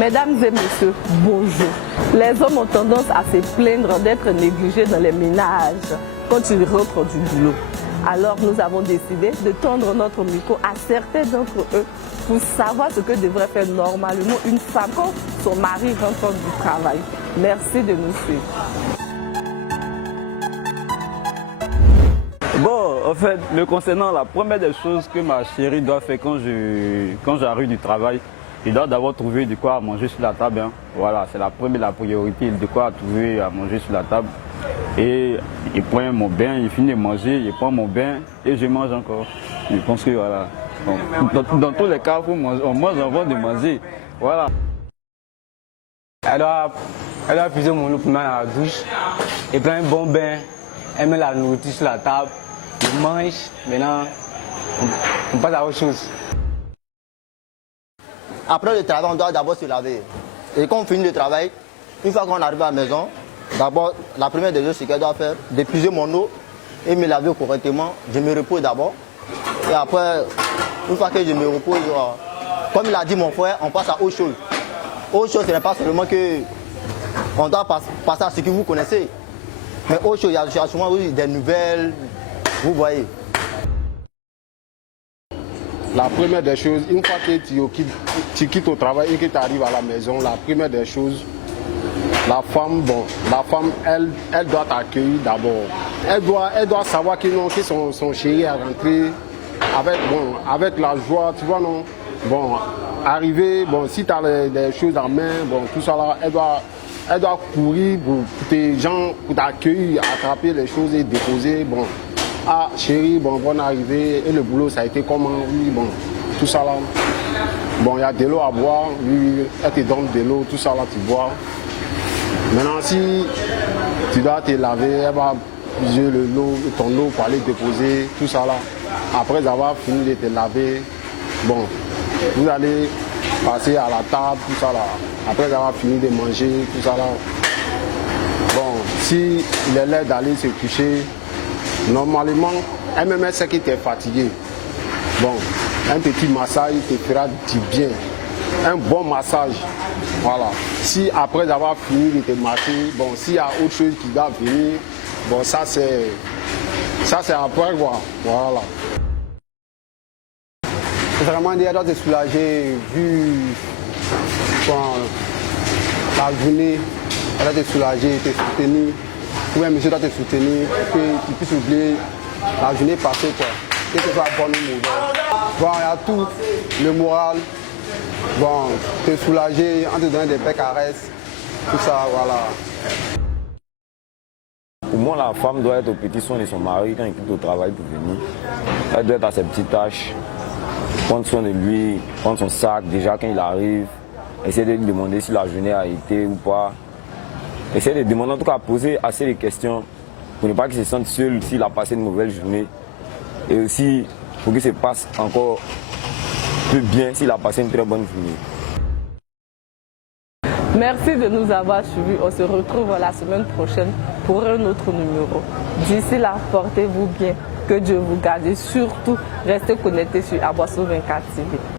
Mesdames et messieurs, bonjour. Les hommes ont tendance à se plaindre d'être négligés dans les ménages quand ils rentrent du boulot. Alors nous avons décidé de tendre notre micro à certains d'entre eux pour savoir ce que devrait faire normalement une femme quand son mari rentre du travail. Merci de nous suivre. Bon, en fait, me concernant, la première des choses que ma chérie doit faire quand j'arrive du travail, il doit d'abord trouver de quoi manger sur la table. Hein. Voilà, c'est la priorité, de quoi trouver à manger sur la table. Et il prend mon bain, il finit de manger, il prend mon bain et je mange encore. Je pense que voilà. Dans tous les cas, on mange avant de manger. Voilà. Elle doit puiser mon eau pour mettre à la douche et prendre un bon bain. Elle met la nourriture sur la table, je mange. Maintenant, on passe à autre chose. Après le travail, on doit d'abord se laver. Et quand on finit le travail, une fois qu'on arrive à la maison, d'abord, la première des choses, c'est qu'elle doit faire, d'épuiser mon eau et me laver correctement. Je me repose d'abord. Et après, une fois que je me repose, comme il a dit mon frère, on passe à autre chose. Autre chose, ce n'est pas seulement que on doit passer à ce que vous connaissez. Mais autre chose, il y a souvent des nouvelles, vous voyez. La première des choses, une fois que tu quittes au travail et que tu arrives à la maison, la première des choses, la femme, elle doit t'accueillir d'abord. Elle doit savoir que son chéri est rentré avec la joie, tu vois, non? Bon, arriver, si tu as des choses en main, tout ça là, elle doit courir pour tes gens, pour t'accueillir, attraper les choses et déposer, ah chérie, on est arrivé et le boulot ça a été comment, oui, tout ça là. Il y a de l'eau à boire, oui, elle te donne de l'eau, tout ça là, tu bois. Maintenant, si tu dois te laver, elle va puiser ton eau pour aller déposer, tout ça là. Après avoir fini de te laver, vous allez passer à la table, tout ça là. Après avoir fini de manger, tout ça là. Si il est l'heure d'aller se coucher, normalement, elle sait que tu es fatigué. Un petit massage te fera du bien. Un bon massage. Voilà. Si après avoir fini de te masser, s'il y a autre chose qui doit venir, ça c'est après quoi. Voilà. Vraiment, elle doit te soulager vu la journée, elle doit te soulager, te soutenir. Ou un monsieur doit te soutenir pour que tu puisses oublier la journée passée, quoi. Que ce soit bonne ou mauvaise. Il y a tout, le moral, te soulager, en te donnant des belles caresses, tout ça, voilà. Pour moi, la femme doit être au petit soin de son mari quand il quitte au travail pour venir. Elle doit être à ses petites tâches, prendre soin de lui, prendre son sac déjà quand il arrive, essayer de lui demander si la journée a été ou pas. Essayer de demander, en tout cas, poser assez de questions pour ne pas qu'il se sente seul s'il a passé une mauvaise journée. Et aussi pour qu'il se passe encore plus bien s'il a passé une très bonne journée. Merci de nous avoir suivis. On se retrouve la semaine prochaine pour un autre numéro. D'ici là, portez-vous bien. Que Dieu vous garde et surtout, restez connectés sur Aboisseau 24 TV.